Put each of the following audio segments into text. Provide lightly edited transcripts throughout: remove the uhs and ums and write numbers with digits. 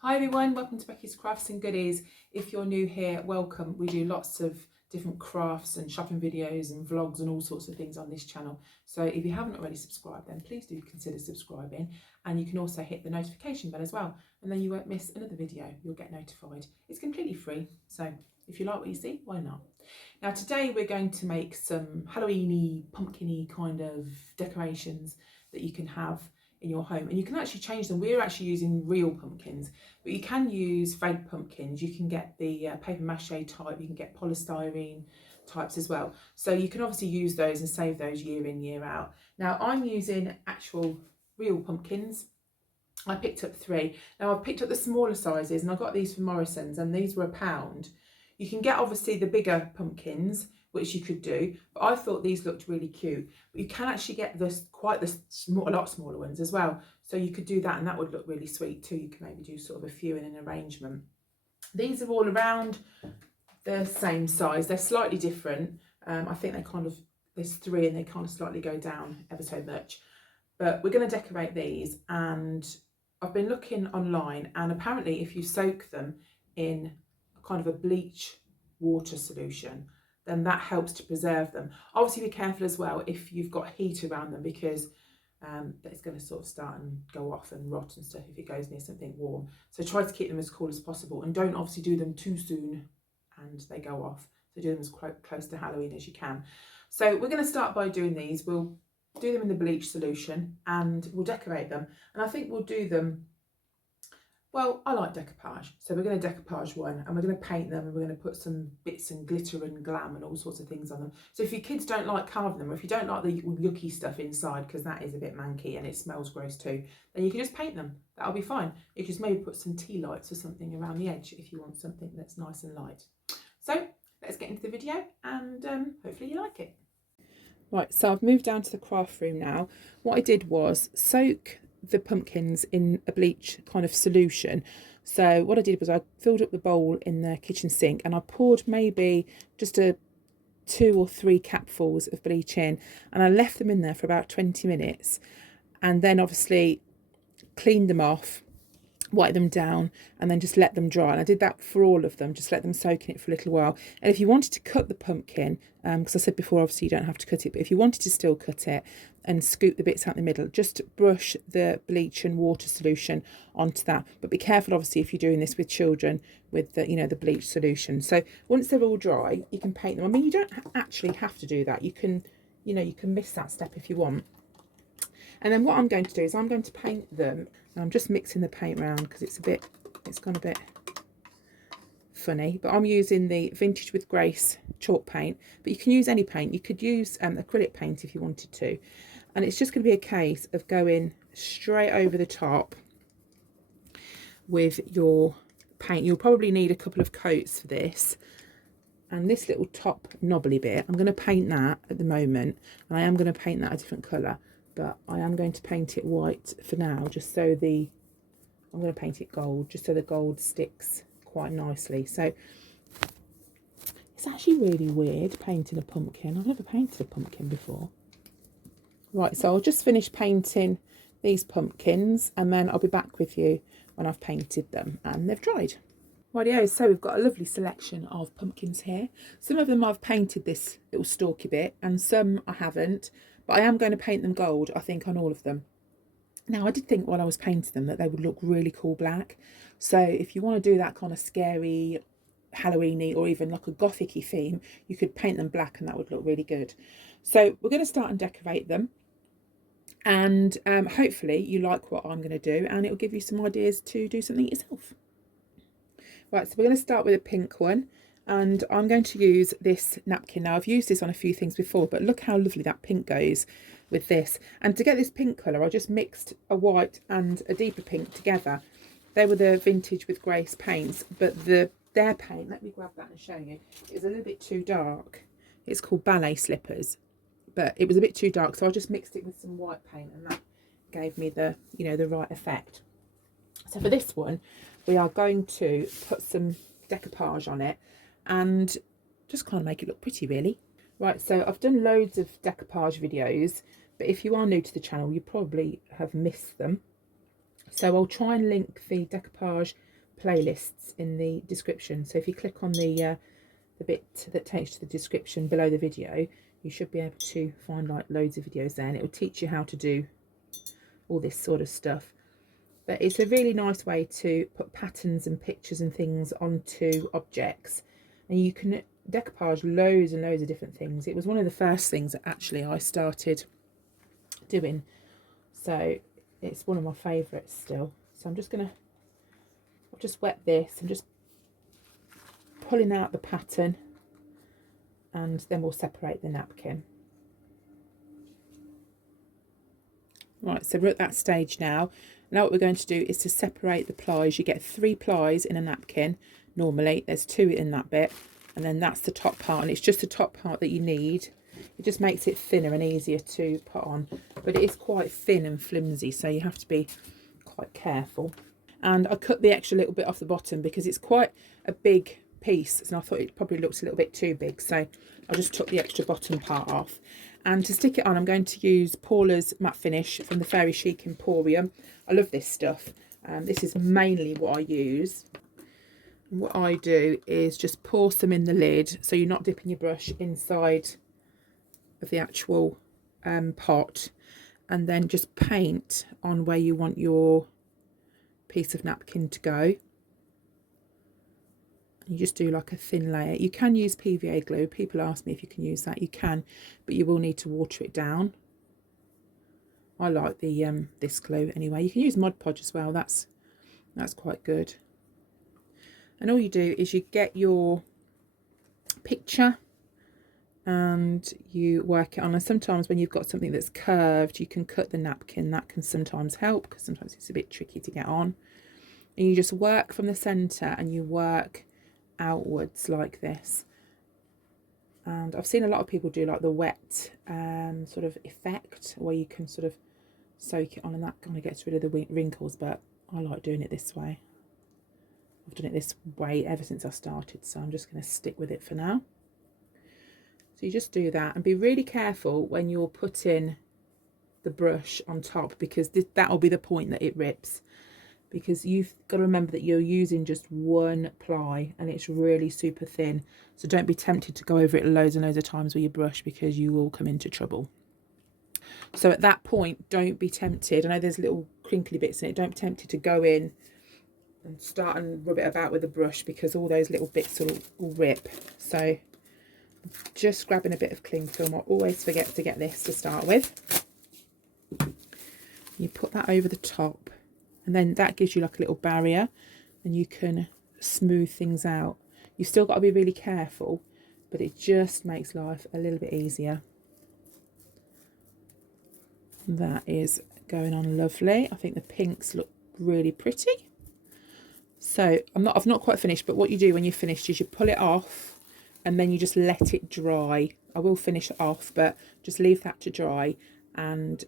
Hi everyone, welcome to Becky's Crafts and Goodies. If you're new here, welcome. We do lots of different crafts and shopping videos and vlogs and all sorts of things on this channel. So if you haven't already subscribed, then please do consider subscribing, and you can also hit the notification bell as well, and then you won't miss another video. You'll get notified. It's completely free, so if you like what you see, why not? Now today we're going to make some Halloweeny, pumpkin-y kind of decorations that you can have in your home, and you can actually change them. We're actually using real pumpkins, but you can use fake pumpkins. You can get the paper mache type, you can get polystyrene types as well. So you can obviously use those and save those year in, year out. Now I'm using actual real pumpkins. I picked up 3. Now I've picked up the smaller sizes, and I got these from Morrison's, and these were £1. You can get obviously the bigger pumpkins, which you could do, but I thought these looked really cute. But you can actually get a lot smaller ones as well. So you could do that, and that would look really sweet too. You can maybe do sort of a few in an arrangement. These are all around the same size. They're slightly different. I think there's 3 and they kind of slightly go down ever so much. But we're going to decorate these, and I've been looking online, and apparently if you soak them in kind of a bleach water solution, then that helps to preserve them. Obviously be careful as well if you've got heat around them, because it's going to sort of start and go off and rot and stuff if it goes near something warm. So try to keep them as cool as possible, and don't obviously do them too soon and they go off. So do them as close to Halloween as you can. So we're going to start by doing these. We'll do them in the bleach solution and we'll decorate them. And I think we'll do them, well, I like decoupage, so we're going to decoupage one, and we're going to paint them, and we're going to put some bits and glitter and glam and all sorts of things on them. So if your kids don't like carving them, or if you don't like the yucky stuff inside, because that is a bit manky and it smells gross too, then you can just paint them. That'll be fine. You can just maybe put some tea lights or something around the edge if you want something that's nice and light. So let's get into the video, and hopefully you like it. Right, so I've moved down to the craft room now. What I did was soak the pumpkins in a bleach kind of solution. So what I did was I filled up the bowl in the kitchen sink, and I poured maybe just 2 or 3 capfuls of bleach in, and I left them in there for about 20 minutes, and then obviously cleaned them off, wipe them down, and then just let them dry. And I did that for all of them, just let them soak in it for a little while. And if you wanted to cut the pumpkin, because I said before obviously you don't have to cut it, but if you wanted to still cut it and scoop the bits out in the middle, just brush the bleach and water solution onto that. But be careful obviously if you're doing this with children with the the bleach solution. So once they're all dry, you can paint them. I mean, you don't actually have to do that. You can you can miss that step if you want. And then what I'm going to do is I'm going to paint them. I'm just mixing the paint around because it's gone a bit funny, but I'm using the Vintage with Grace chalk paint, but you can use any paint. You could use acrylic paint if you wanted to, and it's just going to be a case of going straight over the top with your paint. You'll probably need a couple of coats for this, and this little top knobbly bit, I'm going to paint that at the moment, and I am going to paint that a different colour, but I am going to paint it white for now, just so I'm going to paint it gold, just so the gold sticks quite nicely. So it's actually really weird painting a pumpkin. I've never painted a pumpkin before. Right, so I'll just finish painting these pumpkins, and then I'll be back with you when I've painted them and they've dried. Rightio, so we've got a lovely selection of pumpkins here. Some of them I've painted this little stalky bit, and some I haven't, but I am going to paint them gold, I think, on all of them. Now, I did think while I was painting them that they would look really cool black. So if you want to do that kind of scary, Halloweeny, or even like a gothic-y theme, you could paint them black and that would look really good. So we're going to start and decorate them. And hopefully you like what I'm going to do, and it'll give you some ideas to do something yourself. Right, so we're going to start with a pink one, and I'm going to use this napkin. Now, I've used this on a few things before, but look how lovely that pink goes with this. And to get this pink colour, I just mixed a white and a deeper pink together. They were the Vintage with Grace paints, but their paint, let me grab that and show you, is a little bit too dark. It's called Ballet Slippers, but it was a bit too dark, so I just mixed it with some white paint, and that gave me the the right effect. So for this one, we are going to put some decoupage on it and just kind of make it look pretty, really. Right, so I've done loads of decoupage videos, but if you are new to the channel, you probably have missed them. So I'll try and link the decoupage playlists in the description. So if you click on the bit that takes to the description below the video, you should be able to find like loads of videos there, and it will teach you how to do all this sort of stuff. But it's a really nice way to put patterns and pictures and things onto objects, and you can decoupage loads and loads of different things. It was one of the first things that actually I started doing, so it's one of my favourites still. So I've just wet this. I'm just pulling out the pattern, and then we'll separate the napkin. Right, so we're at that stage now. Now what we're going to do is to separate the plies. You get 3 plies in a napkin. Normally there's 2 in that bit, and then that's the top part, and it's just the top part that you need. It just makes it thinner and easier to put on, but it is quite thin and flimsy, so you have to be quite careful. And I cut the extra little bit off the bottom because it's quite a big piece, and I thought it probably looked a little bit too big, so I just took the extra bottom part off. And to stick it on, I'm going to use Paula's matte finish from the Fairy Chic Emporium. I love this stuff. This is mainly what I use. And what I do is just pour some in the lid, so you're not dipping your brush inside of the actual pot, and then just paint on where you want your piece of napkin to go. You just do like a thin layer. You can use PVA glue. People ask me if you can use that. You can, but you will need to water it down. I like the this glue anyway. You can use Mod Podge as well. That's quite good. And all you do is you get your picture and you work it on. And sometimes when you've got something that's curved, you can cut the napkin. That can sometimes help because sometimes it's a bit tricky to get on. And you just work from the centre and you work outwards like this. And I've seen a lot of people do like the wet sort of effect, where you can sort of soak it on, and that kind of gets rid of the wrinkles, but I like doing it this way. I've done it this way ever since I started, so I'm just going to stick with it for now. So you just do that, and be really careful when you're putting the brush on top, because that'll be the point that it rips. Because you've got to remember that you're using just 1 ply and it's really super thin. So don't be tempted to go over it loads and loads of times with your brush, because you will come into trouble. So at that point, don't be tempted. I know there's little crinkly bits in it. Don't be tempted to go in and start and rub it about with a brush, because all those little bits will rip. So just grabbing a bit of cling film. I always forget to get this to start with. You put that over the top. And then that gives you like a little barrier, and you can smooth things out. You've still got to be really careful, but it just makes life a little bit easier. That is going on lovely. I think the pinks look really pretty. So I've not quite finished, but what you do when you're finished is you pull it off and then you just let it dry. I will finish it off, but just leave that to dry. And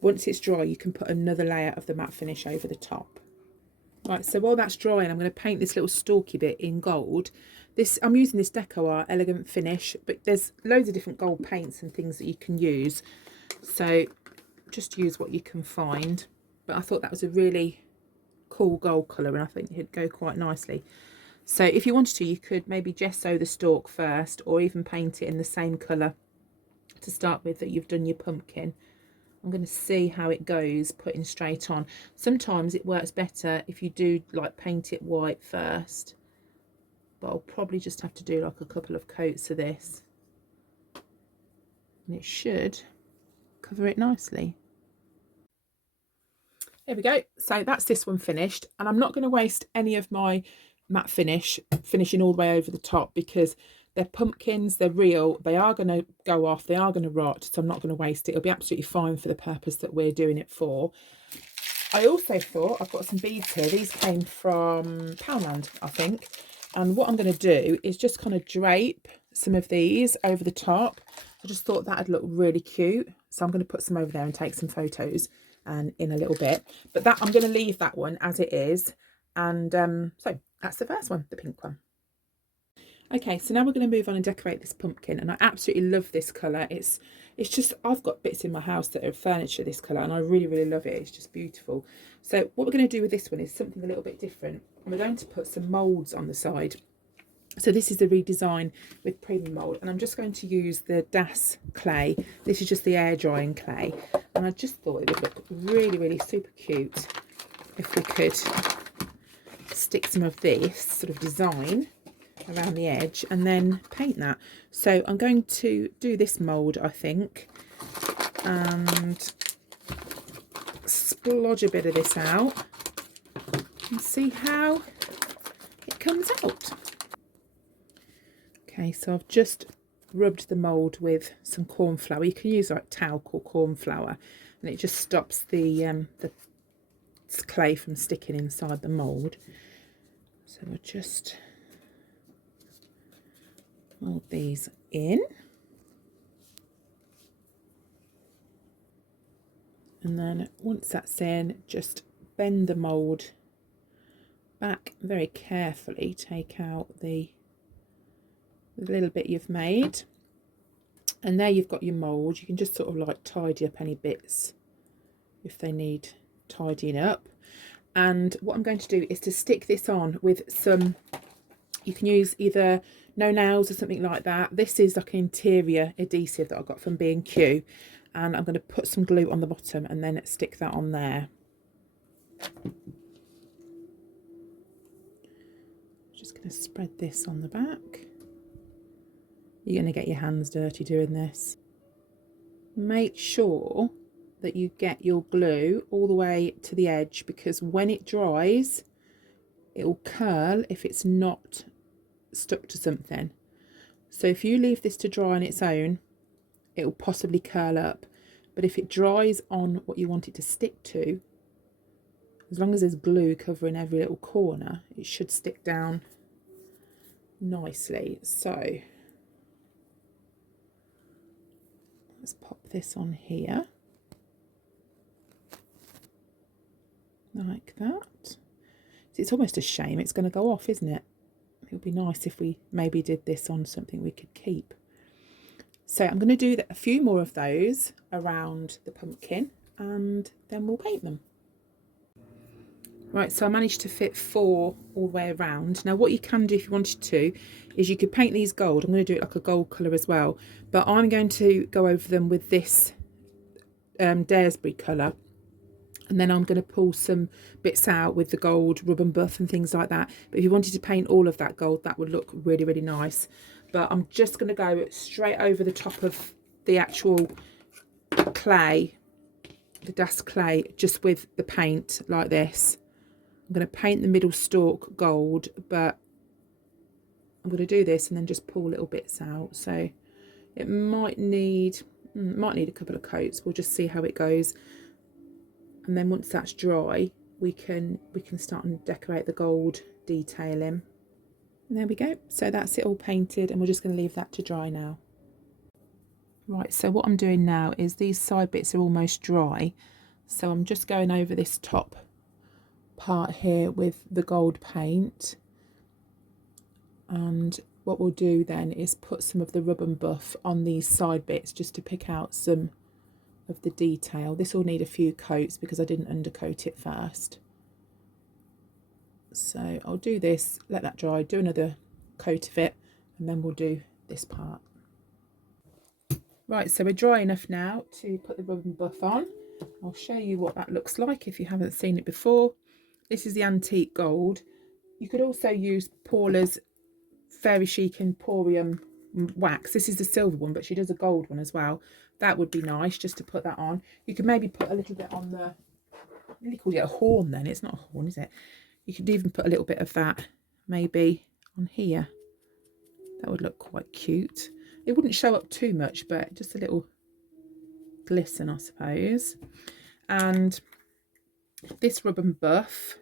once it's dry, you can put another layer of the matte finish over the top. Right, so while that's drying, I'm going to paint this little stalky bit in gold. I'm using this Deco Art Elegant Finish, but there's loads of different gold paints and things that you can use. So just use what you can find. But I thought that was a really cool gold colour, and I think it'd go quite nicely. So if you wanted to, you could maybe gesso the stalk first, or even paint it in the same colour to start with that you've done your pumpkin. I'm going to see how it goes putting straight on. Sometimes it works better if you do like paint it white first, but I'll probably just have to do like a couple of coats of this, and it should cover it nicely. There we go. So that's this one finished, and I'm not going to waste any of my matte finishing all the way over the top, because they're pumpkins, they're real, they are going to go off, they are going to rot, so I'm not going to waste it. It'll be absolutely fine for the purpose that we're doing it for. I also thought, I've got some beads here. These came from Poundland, I think. And what I'm going to do is just kind of drape some of these over the top. I just thought that'd look really cute. So I'm going to put some over there and take some photos and in a little bit. But that I'm going to leave that one as it is. And so that's the first one, the pink one. Okay, so now we're going to move on and decorate this pumpkin, and I absolutely love this colour. It's just, I've got bits in my house that are furniture this colour, and I really love it. It's just beautiful. So what we're going to do with this one is something a little bit different. We're going to put some moulds on the side. So this is the redesign with premium mould, and I'm just going to use the Das clay. This is just the air drying clay, and I just thought it would look really super cute if we could stick some of this sort of design around the edge and then paint that. So I'm going to do this mould, I think, and splodge a bit of this out and see how it comes out. Okay, so I've just rubbed the mould with some corn flour. You can use like talc or corn flour, and it just stops the clay from sticking inside the mould. So we'll just mould these in, and then once that's in, just bend the mould back very carefully, take out the little bit you've made, and there you've got your mould. You can just sort of like tidy up any bits if they need tidying up. And what I'm going to do is to stick this on with some, you can use either no nails or something like that. This is like an interior adhesive that I got from B&Q, and I'm going to put some glue on the bottom and then stick that on there. Just going to spread this on the back. You're going to get your hands dirty doing this. Make sure that you get your glue all the way to the edge, because when it dries, it will curl if it's not stuck to something. So if you leave this to dry on its own, it will possibly curl up. But if it dries on what you want it to stick to, as long as there's glue covering every little corner, it should stick down nicely. So let's pop this on here like that. It's almost a shame it's going to go off, isn't it? It would be nice if we maybe did this on something we could keep. So I'm going to do a few more of those around the pumpkin, and then we'll paint them. Right, so I managed to fit 4 all the way around. Now what you can do if you wanted to is you could paint these gold. I'm going to do it like a gold colour as well, but I'm going to go over them with this Daresbury colour, and then I'm going to pull some bits out with the gold rub and buff and things like that. But if you wanted to paint all of that gold, that would look really nice. But I'm just going to go straight over the top of the actual clay, the Das clay, just with the paint like this. I'm going to paint the middle stalk gold, but I'm going to do this and then just pull little bits out. So it might need a couple of coats. We'll just see how it goes. And then once that's dry, we can start and decorate the gold detailing. And there we go. So that's it all painted, and we're just going to leave that to dry now. Right, so what I'm doing now is these side bits are almost dry. So I'm just going over this top part here with the gold paint. And what we'll do then is put some of the rub and buff on these side bits just to pick out some of the detail. This will need a few coats because I didn't undercoat it first. So I'll do this, let that dry, do another coat of it, and then we'll do this part. Right, so we're dry enough now to put the rub and buff on. I'll show you what that looks like if you haven't seen it before. This is the antique gold. You could also use Paula's Fairy Chic Emporium wax. This is the silver one, but she does a gold one as well. That would be nice just to put that on. You could maybe put a little bit on the, I nearly called it a horn then. It's not a horn, is it? You could even put a little bit of that maybe on here. That would look quite cute. It wouldn't show up too much, but just a little glisten, I suppose. And this rub and buff,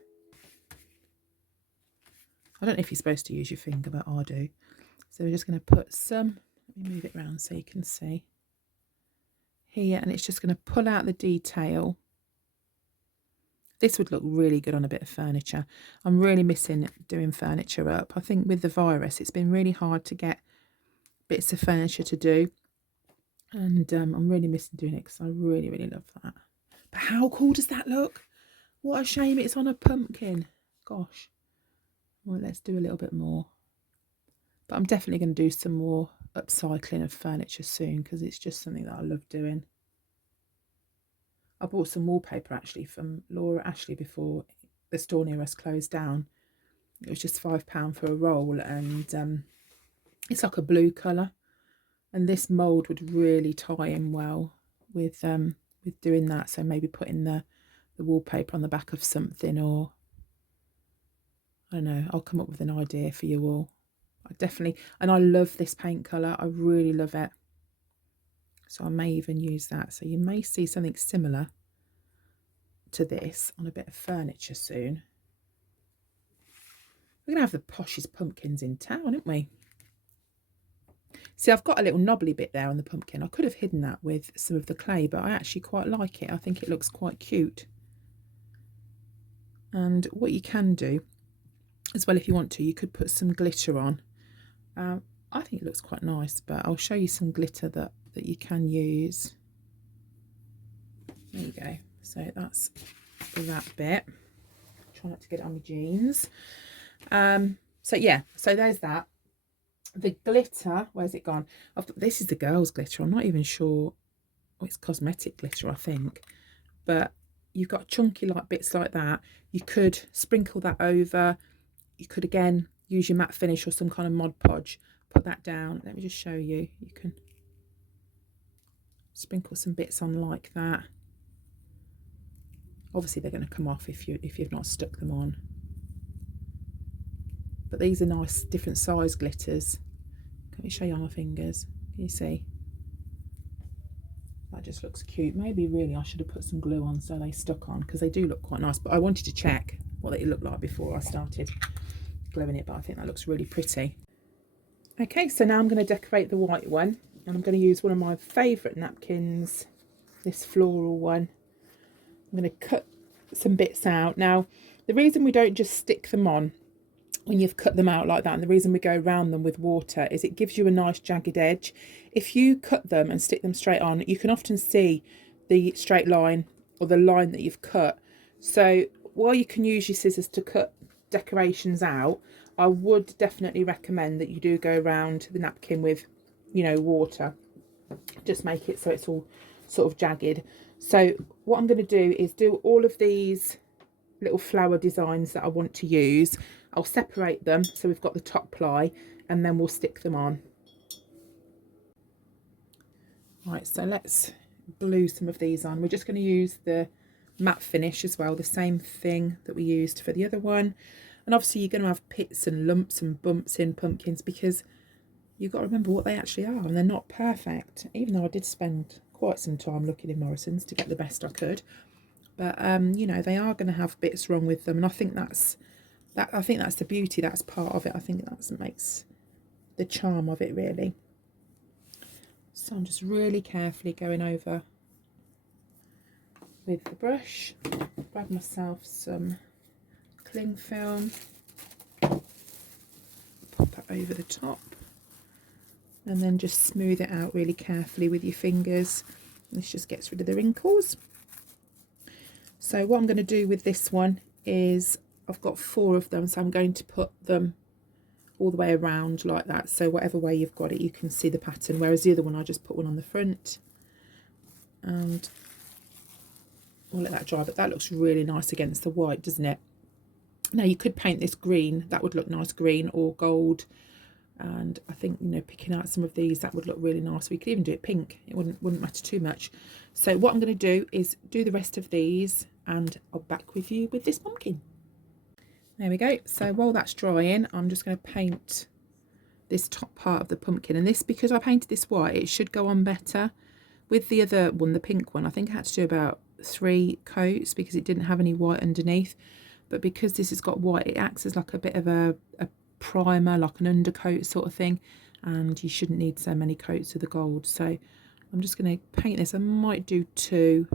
I don't know if you're supposed to use your finger, but I do. So we're just going to put some, let me move it around so you can see here, and it's just going to pull out the detail This would look really good on a bit of furniture. I'm really missing doing furniture up. I think with the virus, it's been really hard to get bits of furniture to do. And I'm really missing doing it because I really, really love that. But how cool does that look? What a shame it's on a pumpkin. Gosh. Well, let's do a little bit more. But I'm definitely going to do some more upcycling of furniture soon because it's just something that I love doing. I bought some wallpaper actually from Laura Ashley before the store near us closed down. It was just £5 for a roll, and it's like a blue colour. And this mould would really tie in well with doing that. So maybe putting the wallpaper on the back of something, or I don't know, I'll come up with an idea for you all. I definitely, and I love this paint colour. I really love it. So I may even use that. So you may see something similar to this on a bit of furniture soon. We're going to have the poshest pumpkins in town, aren't we? See, I've got a little knobbly bit there on the pumpkin. I could have hidden that with some of the clay, but I actually quite like it. I think it looks quite cute. And what you can do as well, if you want to, you could put some glitter on. I think it looks quite nice, but I'll show you some glitter that you can use. There you go. So that's that bit. Try not to get it on my jeans. So yeah, so there's that. The glitter, where's it gone? This is the girls' glitter. I'm not even sure. Oh, it's cosmetic glitter, I think. But you've got chunky like bits like that. You could sprinkle that over. You could again use your matte finish or some kind of Mod Podge. Put that down. Let me just show you. You can sprinkle some bits on like that. Obviously they're going to come off if you've not stuck them on. But these are nice different size glitters. Let me show you on my fingers. Can you see? That just looks cute. Maybe really I should have put some glue on so they stuck on, because they do look quite nice. But I wanted to check what they look like before I started gluing it, but I think that looks really pretty. Okay, so now I'm going to decorate the white one, and I'm going to use one of my favourite napkins, this floral one. I'm going to cut some bits out. Now, the reason we don't just stick them on when you've cut them out like that, and the reason we go around them with water, is it gives you a nice jagged edge. If you cut them and stick them straight on, you can often see the straight line or the line that you've cut. So while you can use your scissors to cut decorations out, I would definitely recommend that you do go around the napkin with, you know, water. Just make it so it's all sort of jagged. So what I'm going to do is do all of these little flower designs that I want to use. I'll separate them so we've got the top ply, and then we'll stick them on. Right, so let's glue some of these on. We're just going to use the matte finish as well, the same thing that we used for the other one. And obviously you're going to have pits and lumps and bumps in pumpkins, because you've got to remember what they actually are, and they're not perfect, even though I did spend quite some time looking in Morrison's to get the best I could. But you know, they are going to have bits wrong with them, and I think that's the beauty. That's part of it. I think that makes the charm of it, really. So I'm just really carefully going over with the brush. Grab myself some cling film, pop that over the top, and then just smooth it out really carefully with your fingers. This just gets rid of the wrinkles. So what I'm going to do with this one is, I've got 4 of them, so I'm going to put them all the way around like that, so whatever way you've got it you can see the pattern, whereas the other one I just put one on the front. And we'll let that dry, but that looks really nice against the white, doesn't it? Now you could paint this green, that would look nice, green or gold, and I think, you know, picking out some of these, that would look really nice. We could even do it pink, it wouldn't matter too much. So what I'm going to do is do the rest of these, and I'll back with you with this pumpkin. There we go. So while that's drying, I'm just going to paint this top part of the pumpkin, and this, because I painted this white, it should go on better. With the other one, the pink one, I think I had to do about 3 coats because it didn't have any white underneath, but because this has got white, it acts as like a bit of a primer, like an undercoat sort of thing, and you shouldn't need so many coats of the gold. So I'm just going to paint this. I might do 2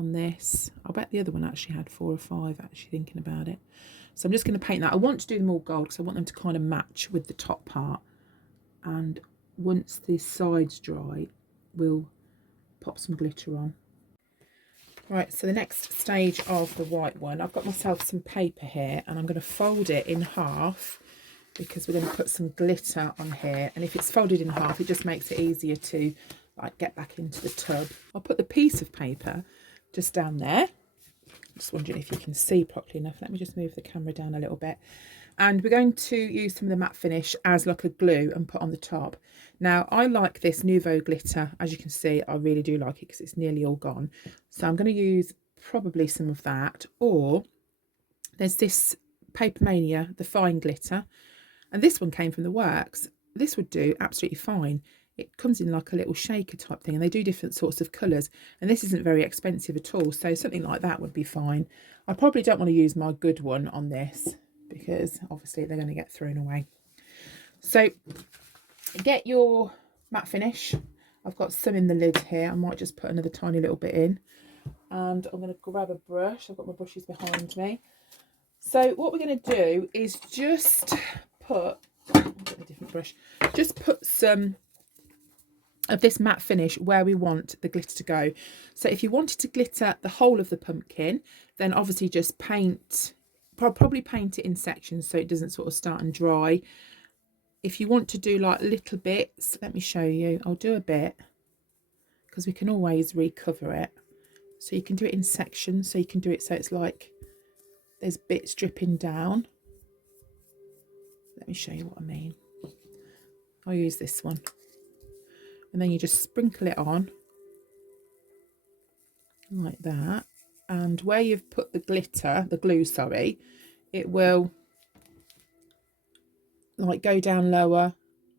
on this. I bet the other one actually had 4 or 5, actually thinking about it. So I'm just going to paint that. I want to do them all gold because I want them to kind of match with the top part. And once the sides dry, we'll pop some glitter on. Right, so the next stage of the white one, I've got myself some paper here and I'm going to fold it in half because we're going to put some glitter on here. And if it's folded in half, it just makes it easier to like get back into the tub. I'll put the piece of paper just down there. I'm just wondering if you can see properly enough. Let me just move the camera down a little bit. And we're going to use some of the matte finish as like a glue and put on the top. Now, I like this Nouveau glitter. As you can see, I really do like it because it's nearly all gone. So I'm going to use probably some of that. Or there's this Paper Mania, the fine glitter. And this one came from the works. This would do absolutely fine. It comes in like a little shaker type thing and they do different sorts of colours. And this isn't very expensive at all. So something like that would be fine. I probably don't want to use my good one on this because obviously they're going to get thrown away. So get your matte finish. I've got some in the lid here. I might just put another tiny little bit in. And I'm going to grab a brush. I've got my brushes behind me. So what we're going to do is just put, I'll get a different brush, just put some of this matte finish where we want the glitter to go. So if you wanted to glitter the whole of the pumpkin, then obviously just paint, probably paint it in sections so it doesn't sort of start and dry. If you want to do like little bits, let me show you. I'll do a bit because we can always recover it. So you can do it in sections. So you can do it so it's like there's bits dripping down. Let me show you what I mean. I'll use this one. And then you just sprinkle it on like that. And where you've put the glitter, the glue, sorry, it will like go down lower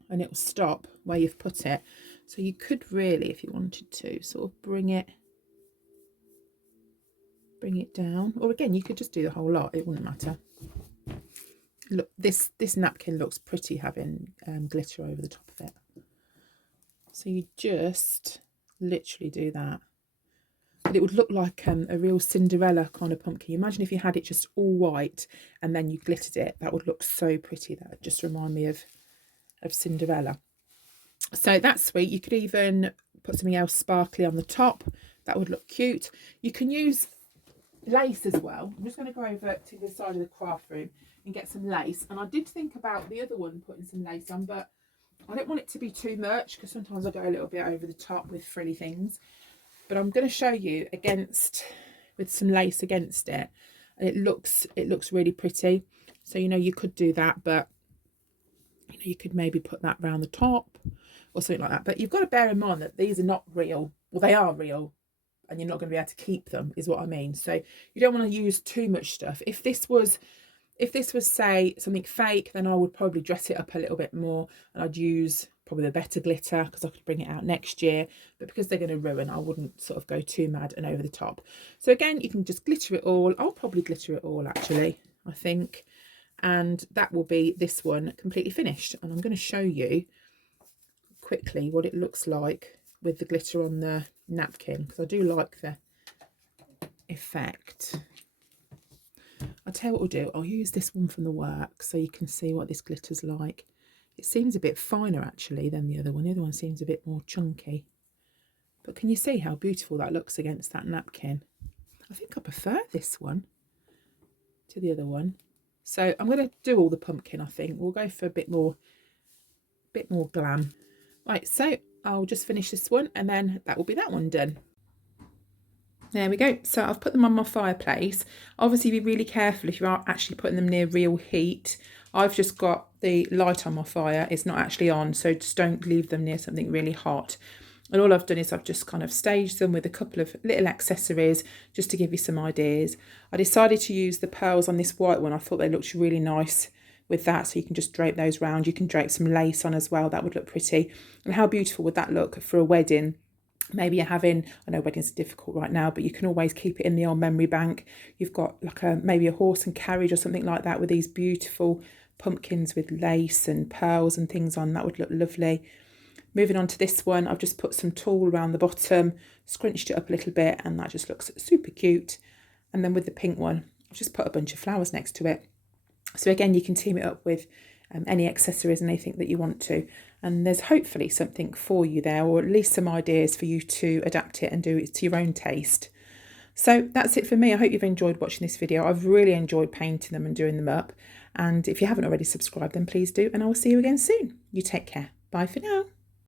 and it will stop where you've put it. So you could really, if you wanted to, sort of bring it down. Or again, you could just do the whole lot. It wouldn't matter. Look, this napkin looks pretty having glitter over the top of it. So you just literally do that. But it would look like a real Cinderella kind of pumpkin. Imagine if you had it just all white and then you glittered it. That would look so pretty. That would just remind me of Cinderella. So that's sweet. You could even put something else sparkly on the top. That would look cute. You can use lace as well. I'm just going to go over to the side of the craft room and get some lace. And I did think about the other one putting some lace on, but I don't want it to be too much because sometimes I go a little bit over the top with frilly things. But I'm going to show you with some lace against it. And it looks really pretty. So, you know, you could do that, but you know, you could maybe put that around the top or something like that. But you've got to bear in mind that these are not real. Well, they are real and you're not going to be able to keep them, is what I mean. So you don't want to use too much stuff. If this was, say, something fake, then I would probably dress it up a little bit more and I'd use probably the better glitter because I could bring it out next year. But because they're going to ruin, I wouldn't sort of go too mad and over the top. So again, you can just glitter it all. I'll probably glitter it all, actually, I think. And that will be this one completely finished. And I'm going to show you quickly what it looks like with the glitter on the napkin, because I do like the effect. I'll tell you what we'll do. I'll use this one from the work so you can see what this glitter's like. It seems a bit finer actually than the other one. The other one seems a bit more chunky. But can you see how beautiful that looks against that napkin? I think I prefer this one to the other one. So I'm going to do all the pumpkin, I think. We'll go for a bit more glam. Right, so I'll just finish this one and then that will be that one done. There we go. So I've put them on my fireplace. Obviously be really careful if you are actually putting them near real heat. I've just got the light on my fire. It's not actually on, so just don't leave them near something really hot. And all I've done is I've just kind of staged them with a couple of little accessories just to give you some ideas. I decided to use the pearls on this white one. I thought they looked really nice with that, so you can just drape those round. You can drape some lace on as well. That would look pretty. And how beautiful would that look for a wedding? Maybe you're having, I know weddings are difficult right now, but you can always keep it in the old memory bank. You've got like maybe a horse and carriage or something like that with these beautiful pumpkins with lace and pearls and things on. That would look lovely. Moving on to this one, I've just put some tulle around the bottom, scrunched it up a little bit, and that just looks super cute. And then with the pink one, I've just put a bunch of flowers next to it. So again, you can team it up with any accessories and anything that you want to. And there's hopefully something for you there, or at least some ideas for you to adapt it and do it to your own taste. So that's it for me. I hope you've enjoyed watching this video. I've really enjoyed painting them and doing them up. And if you haven't already subscribed, then please do. And I will see you again soon. You take care. Bye for now.